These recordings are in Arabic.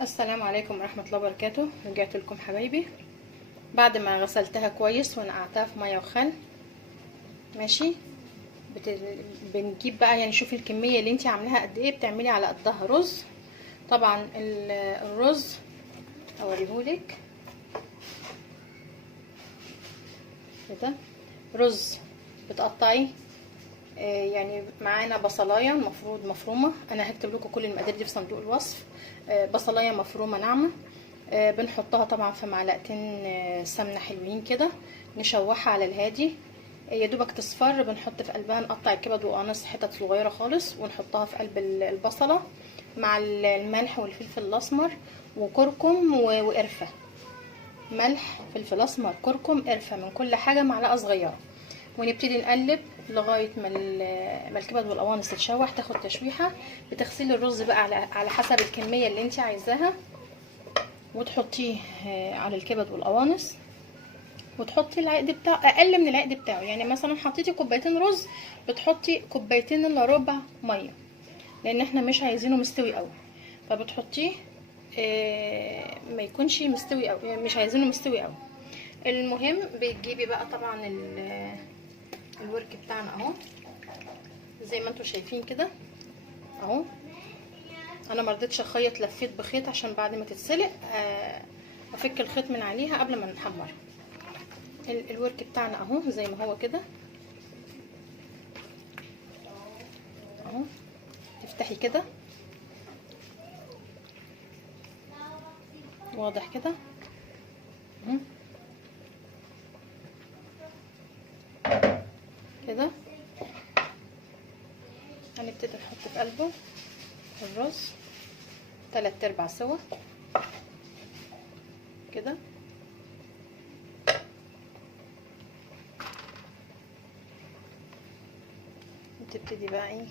السلام عليكم ورحمة الله وبركاته. رجعت لكم حبايبي بعد ما غسلتها كويس ونقعتها في ميه وخل. ماشي. بنجيب بقى، يعني شوفي الكمية اللي انتي عاملاها قد ايه، بتعملي على قدها رز. طبعا الرز اوريهولك كده. رز بتقطعي يعني معانا بصلايه المفروض مفرومه، انا هكتب لكم كل المقادير دي في صندوق الوصف. بصلايه مفرومه ناعمه، بنحطها طبعا في معلقتين سمنه حلوين كده، نشوحها على الهادي يا دوبك تصفر. بنحط في قلبها، نقطع الكبد وقوانص حتت صغيره خالص ونحطها في قلب البصله مع الملح والفلفل الاسمر وكركم وقرفه. ملح، فلفل اسمر، كركم، قرفه، من كل حاجه معلقه صغيره. ونبتدي نقلب لغايه ما الكبد والقوانص تتشوح، تاخد تشويحه. بتغسلي الرز بقى على حسب الكميه اللي انت عايزاها، وتحطيه على الكبد والقوانص، وتحطي العقد بتاعه اقل من العقد بتاعه. يعني مثلا حطيتي كوبايتين رز، بتحطي كوبايتين الا ربع ميه، لان احنا مش عايزينه مستوي قوي، فبتحطيه ما يكونش مستوي قوي، يعني مش عايزينه مستوي قوي. المهم بتجيبي بقى طبعا الورك بتاعنا اهو زي ما انتم شايفين كده اهو. انا مرضتش اخيط، لفيت بخيط عشان بعد ما تتسلق افك الخيط من عليها قبل ما نحمرها. الورك بتاعنا اهو زي ما هو كده اهو. تفتحي كده، واضح كده كده. هنبتدي نحط في قلبه الرز 3/4 سوا كده. وتبتدي بقى ايه،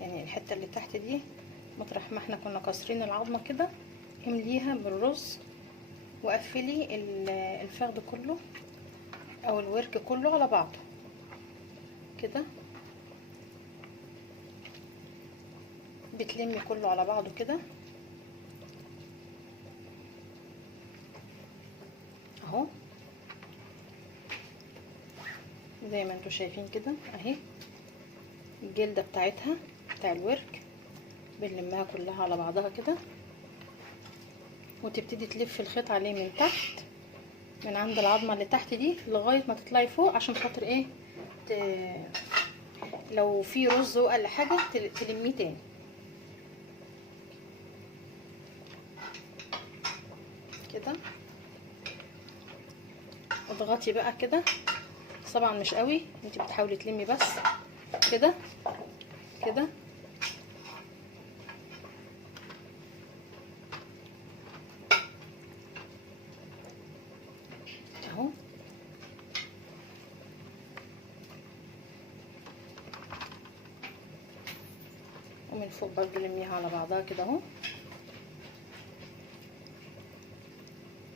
يعني الحته اللي تحت دي مطرح ما احنا كنا كاسرين العظمه كده، امليها بالرز وقفلي الفخذ كله او الورك كله على بعضه كده. بتلمي كله على بعضه كده اهو زي ما انتوا شايفين كده اهي. الجلده بتاعتها بتاع الورك بنلمها كلها على بعضها كده، وتبتدي تلف الخيط عليه من تحت، من عند العظمه اللي تحت دي لغايه ما تطلعي فوق، عشان خاطر ايه، لو في رز ولا حاجه تلميه تاني كده. اضغطي بقى كده، طبعا مش قوي، انت بتحاولي تلمي بس كده كده اهو. ومن فوق برضو لميها على بعضها كده اهو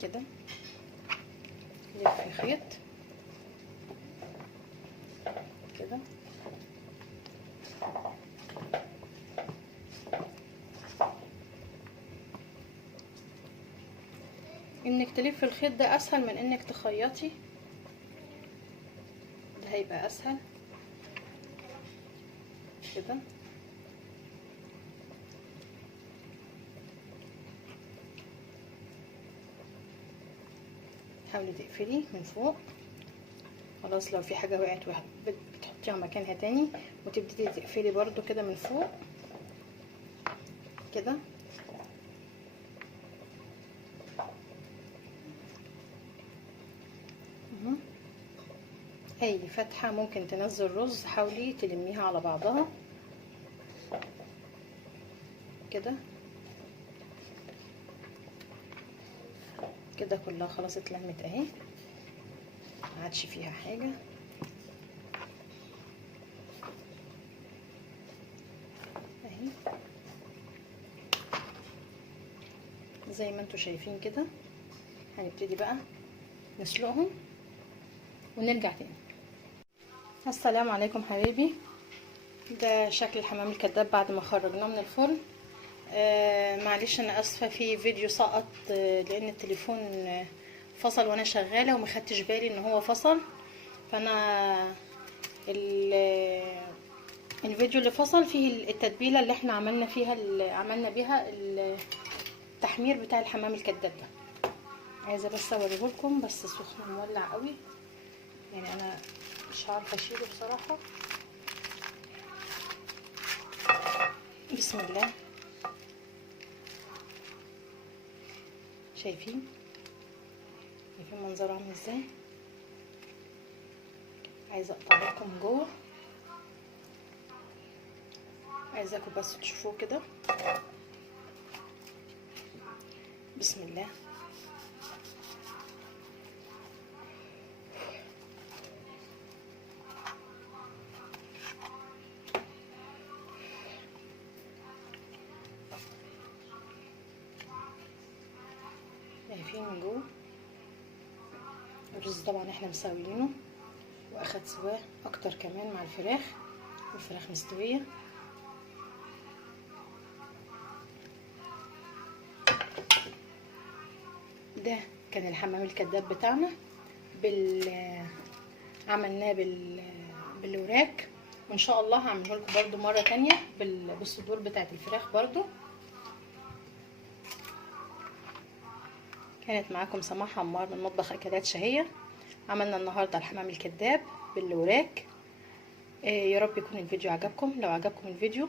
كده. لفي خيط كده. انك تلفي الخيط ده اسهل من انك تخيطي، ده هيبقى اسهل كده. حاولي تقفلي من فوق خلاص. لو في حاجه وقعت بتحطيها مكانها تاني، وتبتدي تقفلي برضو كده من فوق كده. اي فتحه ممكن تنزل رز حاولي تلميها على بعضها كده كده. كلها خلاص اتلمت اهي، ما عادش فيها حاجه اهي زي ما انتوا شايفين كده. هنبتدي بقى نسلقهم ونرجع تاني. السلام عليكم حبايبي. ده شكل الحمام الكداب بعد ما خرجناه من الفرن. معلش انا اسفه في فيديو سقط، لان التليفون فصل وانا شغاله وما خدتش بالي ان هو فصل. فانا الفيديو اللي فصل فيه التتبيله اللي احنا عملنا بيها التحمير بتاع الحمام الكداب ده. عايزه بس اوريه لكم، بس سخن مولع قوي، يعني انا مش عارفه اشيله بصراحه. بسم الله. شايفين منظره عامل ازاي؟ عايزه اقطع لكم جوه، عايزاكم بس تشوفوه كده. بسم الله. شايفين من جوه الرز طبعا احنا مسويينه واخد سواه اكتر كمان مع الفراخ، والفراخ مستويه. ده كان الحمام الكداب بتاعنا عملناه بالوراك، وان شاء الله هعمله لكم برده مره تانية بالصدور بتاعه الفراخ برده. كانت معاكم سماح حمار من مطبخ اكلات شهيه. عملنا النهارده الحمام الكداب بالوراك. يا رب يكون الفيديو عجبكم. لو عجبكم الفيديو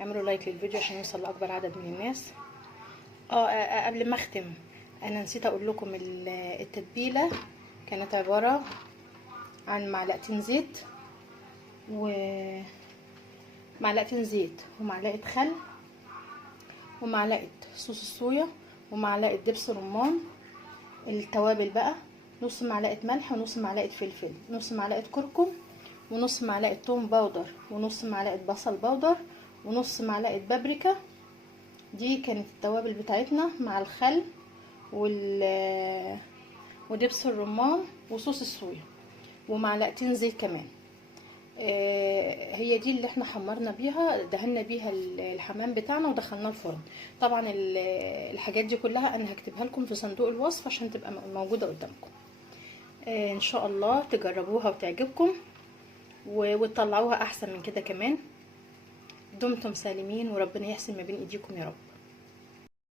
اعملوا لايك للفيديو عشان يوصل لاكبر عدد من الناس. قبل ما اختم انا نسيت اقول لكم التتبيله كانت عباره عن معلقتين زيت ومعلقه خل ومعلقه صوص الصويا ومعلقه دبس رمان. التوابل بقى نص معلقه ملح ونص معلقه فلفل، نص معلقه كركم ونص معلقه توم باودر ونص معلقه بصل باودر ونص معلقه بابريكا. دي كانت التوابل بتاعتنا مع الخل ودبس الرمان وصوص الصويا ومعلقتين زيت كمان. هي دي اللي احنا حمرنا بيها، دهنا بيها الحمام بتاعنا ودخلناه الفرن. طبعا الحاجات دي كلها انا هكتبها لكم في صندوق الوصف عشان تبقى موجوده قدامكم. ان شاء الله تجربوها وتعجبكم وتطلعوها احسن من كده كمان. دمتم سالمين وربنا يحسن ما بين ايديكم يا رب.